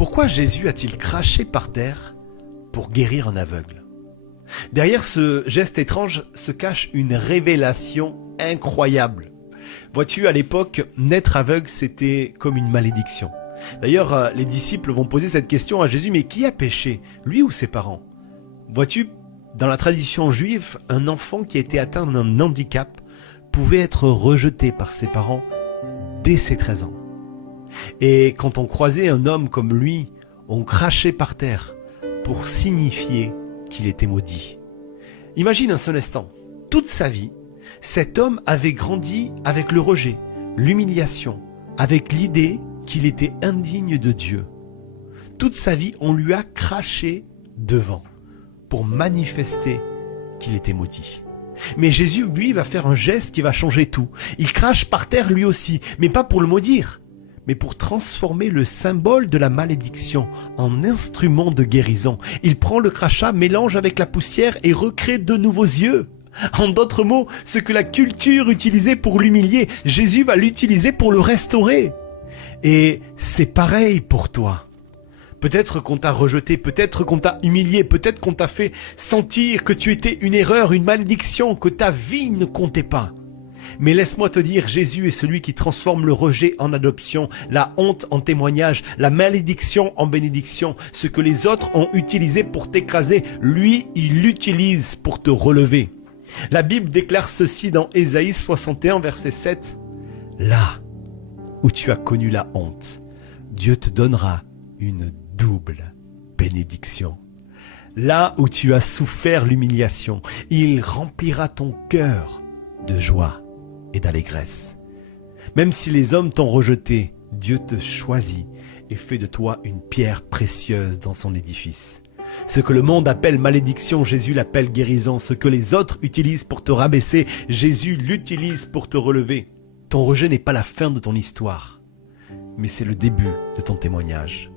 Pourquoi Jésus a-t-il craché par terre pour guérir un aveugle? Derrière ce geste étrange se cache une révélation incroyable. Vois-tu, à l'époque, naître aveugle, c'était comme une malédiction. D'ailleurs, les disciples vont poser cette question à Jésus, mais qui a péché, lui ou ses parents? Vois-tu, dans la tradition juive, un enfant qui était atteint d'un handicap pouvait être rejeté par ses parents dès ses 13 ans. Et quand on croisait un homme comme lui, on crachait par terre pour signifier qu'il était maudit. Imagine un seul instant, toute sa vie, cet homme avait grandi avec le rejet, l'humiliation, avec l'idée qu'il était indigne de Dieu. Toute sa vie, on lui a craché devant pour manifester qu'il était maudit. Mais Jésus, lui, va faire un geste qui va changer tout. Il crache par terre lui aussi, mais pas pour le maudire, mais pour transformer le symbole de la malédiction en instrument de guérison. Il prend le crachat, mélange avec la poussière et recrée de nouveaux yeux. En d'autres mots, ce que la culture utilisait pour l'humilier, Jésus va l'utiliser pour le restaurer. Et c'est pareil pour toi. Peut-être qu'on t'a rejeté, peut-être qu'on t'a humilié, peut-être qu'on t'a fait sentir que tu étais une erreur, une malédiction, que ta vie ne comptait pas. Mais laisse-moi te dire, Jésus est celui qui transforme le rejet en adoption, la honte en témoignage, la malédiction en bénédiction. Ce que les autres ont utilisé pour t'écraser, lui, il l'utilise pour te relever. La Bible déclare ceci dans Ésaïe 61, verset 7. « Là où tu as connu la honte, Dieu te donnera une double bénédiction. Là où tu as souffert l'humiliation, il remplira ton cœur de joie et d'allégresse. Même si les hommes t'ont rejeté, Dieu te choisit et fait de toi une pierre précieuse dans son édifice. Ce que le monde appelle malédiction, Jésus l'appelle guérison. Ce que les autres utilisent pour te rabaisser, Jésus l'utilise pour te relever. Ton rejet n'est pas la fin de ton histoire, mais c'est le début de ton témoignage.